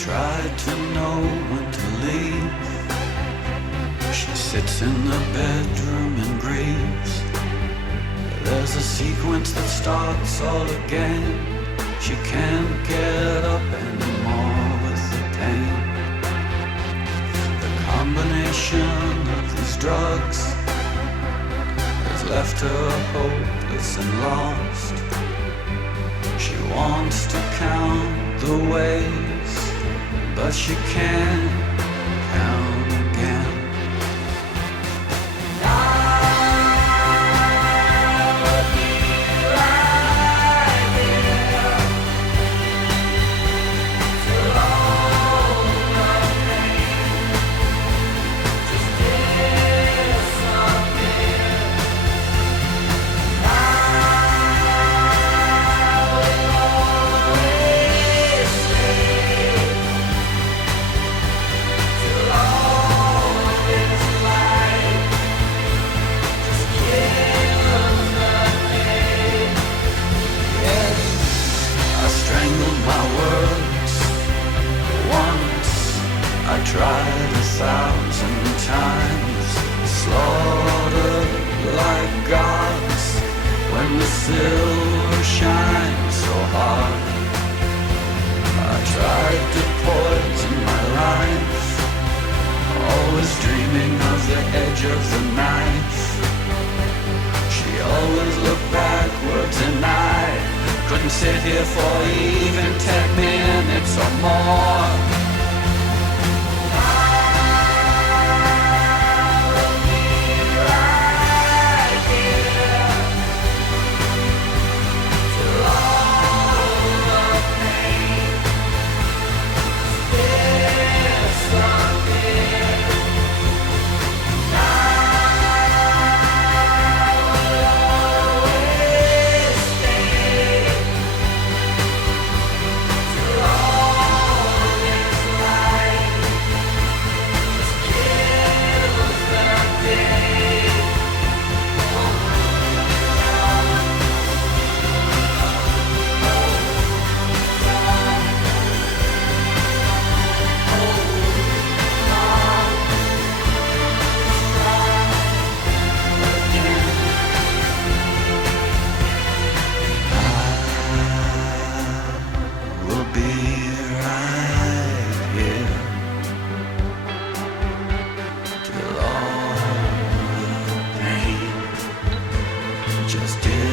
tried to know when to leave. She sits in the bedroom and grieves. There's a sequence that starts all again. She can't get up anymore with the pain. The combination of these drugs has left her hopeless and lost. She wants to count the ways, but she can't count again. Tried 1,000 times, slaughtered like gods when the silver shines so hard. I tried to poison my life, always dreaming of the edge of the knife. She always looked backwards and I couldn't sit here for even 10 minutes or more. Just disappear.